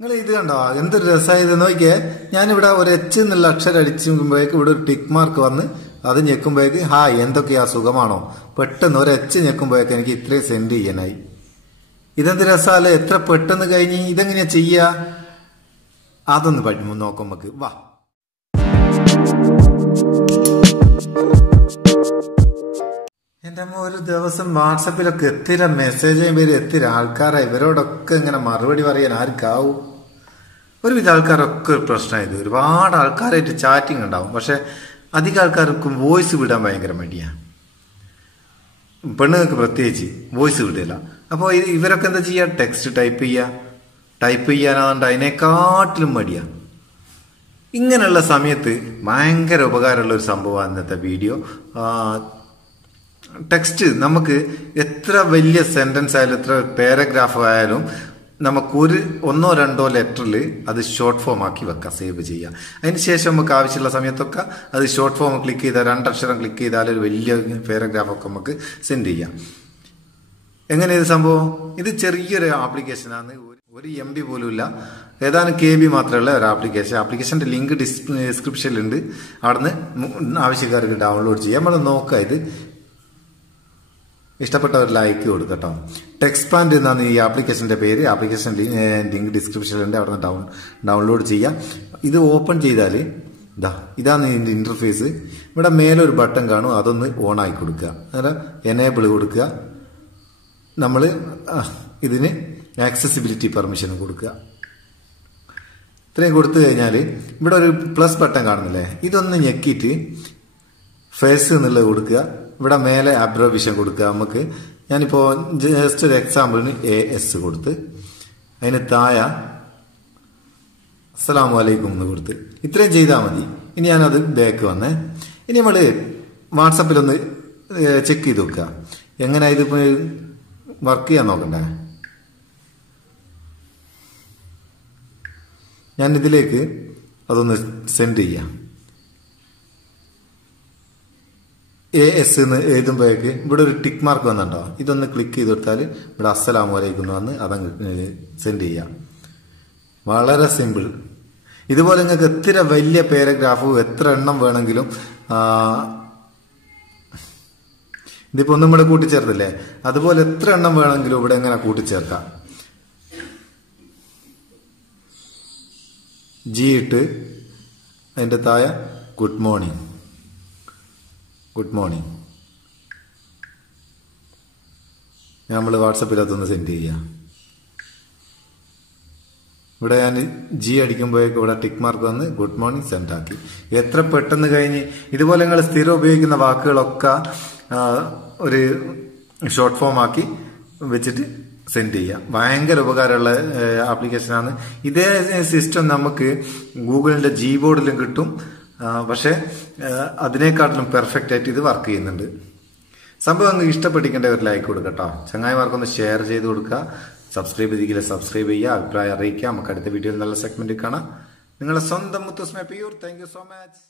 നിങ്ങൾ ഇത് കണ്ടോ എന്തൊരു രസമായത് നോക്കിയേ. ഞാനിവിടെ ഒരു എച്ച് എന്നുള്ള അക്ഷരം അടിച്ചുമ്പോഴേക്ക് ഇവിടെ ഒരു ടിക്ക് മാർക്ക് വന്ന് അത് ഞെക്കുമ്പോഴേക്ക് ഹായ് എന്തൊക്കെയാ സുഖമാണോ, പെട്ടെന്ന് ഒരു എച്ച് ഞെക്കുമ്പോഴേക്ക് എനിക്ക് ഇത്രയും സെൻഡ് ചെയ്യാനായി. ഇതെന്ത് രസാലേ, എത്ര പെട്ടെന്ന് കഴിഞ്ഞ്. ഇതെങ്ങനെയാ ചെയ്യാ, അതൊന്ന് പഠിക്കും നോക്കാം നമുക്ക്. വാ, എന്റെ അമ്മ ഒരു ദിവസം വാട്സപ്പിലൊക്കെ എത്തിര മെസ്സേജ് പേര് എത്തിര ആൾക്കാരെ, ഇവരോടൊക്കെ ഇങ്ങനെ മറുപടി പറയാൻ ആർക്കാവും? ഒരുവിധ ആൾക്കാരൊക്കെ ഒരു പ്രശ്നമായത്, ഒരുപാട് ആൾക്കാരായിട്ട് ചാറ്റിങ് ഉണ്ടാവും. പക്ഷെ അധികം ആൾക്കാർക്കും വോയിസ് വിടാൻ ഭയങ്കര മടിയാണ്. പെണ്ണുങ്ങൾക്ക് പ്രത്യേകിച്ച് വോയിസ് വിടില്ല. അപ്പോൾ ഇവരൊക്കെ എന്താ ചെയ്യുക, ടെക്സ്റ്റ് ടൈപ്പ് ചെയ്യാനാണ്ട് അതിനെക്കാട്ടിലും മടിയാണ്. ഇങ്ങനെയുള്ള സമയത്ത് ഭയങ്കര ഉപകാരമുള്ള ഒരു സംഭവമാണ് ഇന്നത്തെ വീഡിയോ. ടെക്സ്റ്റ് നമുക്ക് എത്ര വലിയ സെന്റൻസ് ആയാലും എത്ര പാരഗ്രാഫ് ആയാലും നമുക്കൊരു 1-2 ലെറ്ററിൽ അത് ഷോർട്ട് ഫോം ആക്കി വെക്കാം, സേവ് ചെയ്യാം. അതിന് ശേഷം നമുക്ക് ആവശ്യമുള്ള സമയത്തൊക്കെ അത് ഷോർട്ട് ഫോം ക്ലിക്ക് ചെയ്താൽ 2 അക്ഷരം ക്ലിക്ക് ചെയ്താൽ ഒരു വലിയ പാരഗ്രാഫൊക്കെ നമുക്ക് സെൻഡ് ചെയ്യാം. എങ്ങനെ ഇത് സംഭവം? ഇത് ചെറിയൊരു ആപ്ലിക്കേഷനാണ്, ഒരു MB പോലും ഇല്ല, ഏതാനും KB മാത്രമുള്ള ഒരു ആപ്ലിക്കേഷന്റെ ലിങ്ക് ഡിസ്ക്രിപ്ഷനിലുണ്ട്. അവിടുന്ന് ആവശ്യക്കാർക്ക് ഡൗൺലോഡ് ചെയ്യാം. നമ്മൾ നോക്കാം. ഇത് ഇഷ്ടപ്പെട്ട ഒരു ലൈക്ക് കൊടുക്കട്ടോ. ടെക്സ്പാൻഡ് എന്നാണ് ഈ ആപ്ലിക്കേഷന്റെ പേര്. ആപ്ലിക്കേഷൻ ലിങ്ക് ഡിസ്ക്രിപ്ഷനിലുണ്ട്, അവിടെ നിന്ന് ഡൗൺലോഡ് ചെയ്യാം. ഇത് ഓപ്പൺ ചെയ്താൽ ഇതാണ് ഇതിന്റെ ഇന്റർഫേസ്. ഇവിടെ മേലൊരു ബട്ടൺ കാണും, അതൊന്ന് ഓൺ ആക്കി കൊടുക്കുക, അന്നേരം എനേബിൾ കൊടുക്കുക. നമ്മൾ ഇതിന് ആക്സസിബിലിറ്റി പെർമിഷൻ കൊടുക്കുക. ഇത്രയും കൊടുത്തു കഴിഞ്ഞാൽ ഇവിടെ ഒരു പ്ലസ് ബട്ടൺ കാണുന്നില്ലേ, ഇതൊന്ന് ഞെക്കിയിട്ട് ഫേസ് എന്നുള്ളത് കൊടുക്കുക. ഇവിടെ മേലെ അബ്രോവിഷൻ കൊടുക്കുക. നമുക്ക് ഞാനിപ്പോൾ ജസ്റ്റ് ഒരു എക്സാമ്പിളിന് AS കൊടുത്ത് അതിന് താഴെ അസ്സലാമു അലൈക്കും എന്ന് കൊടുത്ത് ഇത്രയും ചെയ്താൽ മതി. ഇനി ഞാനത് ബാക്ക് വന്നേ. ഇനി നമ്മൾ വാട്സപ്പിലൊന്ന് ചെക്ക് ചെയ്ത് നോക്കുക, എങ്ങനെ ഇതിപ്പോൾ വർക്ക് ചെയ്യാൻ നോക്കണ്ടേ. ഞാൻ ഇതിലേക്ക് അതൊന്ന് സെൻഡ് ചെയ്യാം. AS എന്ന് എഴുതുമ്പോഴേക്ക് ഇവിടെ ഒരു ടിക്ക് മാർക്ക് വന്നിട്ടുണ്ടോ, ഇതൊന്ന് ക്ലിക്ക് ചെയ്ത് കൊടുത്താൽ ഇവിടെ അസ്സലാമു അലൈക്കും എന്ന് വന്ന് അതങ്ങ് സെൻഡ് ചെയ്യാം. വളരെ സിമ്പിൾ. ഇതുപോലെ നിങ്ങൾക്ക് എത്ര വലിയ പാരഗ്രാഫ് എത്ര എണ്ണം വേണമെങ്കിലും, ഇതിപ്പോ ഒന്നും ഇവിടെ കൂട്ടിച്ചേർത്തില്ലേ, അതുപോലെ എത്ര എണ്ണം വേണമെങ്കിലും ഇവിടെ എങ്ങനെ കൂട്ടിച്ചേർക്കാം. G ഇട്ട് അതിൻ്റെ താഴെ ഗുഡ് മോർണിംഗ് നമ്മൾ വാട്സപ്പിൽ അതൊന്ന് സെൻഡ് ചെയ്യാം. ഇവിടെ ഞാൻ G അടിക്കുമ്പോഴേക്കും ഇവിടെ ടിക്ക് മാർക്ക് വന്ന് ഗുഡ് മോർണിംഗ് സെൻഡ് ആക്കി. എത്ര പെട്ടെന്ന് കഴിഞ്ഞ്. ഇതുപോലെ നിങ്ങൾ സ്ഥിരം ഉപയോഗിക്കുന്ന വാക്കുകളൊക്കെ ഒരു ഷോർട്ട് ഫോം ആക്കി വെച്ചിട്ട് സെൻഡ് ചെയ്യാം. ഭയങ്കര ഉപകാരമുള്ള ആപ്ലിക്കേഷനാണ്. ഇതേ സിസ്റ്റം നമുക്ക് ഗൂഗിളിന്റെ Gboardലും കിട്ടും. പക്ഷെ അതിനേക്കാട്ടിലും പെർഫെക്റ്റ് ആയിട്ട് ഇത് വർക്ക് ചെയ്യുന്നുണ്ട്. സംഭവം അങ്ങ് ഇഷ്ടപ്പെട്ടിക്കേണ്ട ഒരു ലൈക്ക് കൊടുക്കട്ടോ. ചങ്ങായിമാർക്കൊന്ന് ഷെയർ ചെയ്ത് കൊടുക്കുക. സബ്സ്ക്രൈബ് ചെയ്തില്ല സബ്സ്ക്രൈബ് ചെയ്യുക, അഭിപ്രായം അറിയിക്കുക. നമുക്ക് അടുത്ത വീഡിയോയിൽ നല്ല സെഗ്മെന്റ് കാണാം. നിങ്ങളുടെ സ്വന്തം Muthoos Meppayur. Thank you so much.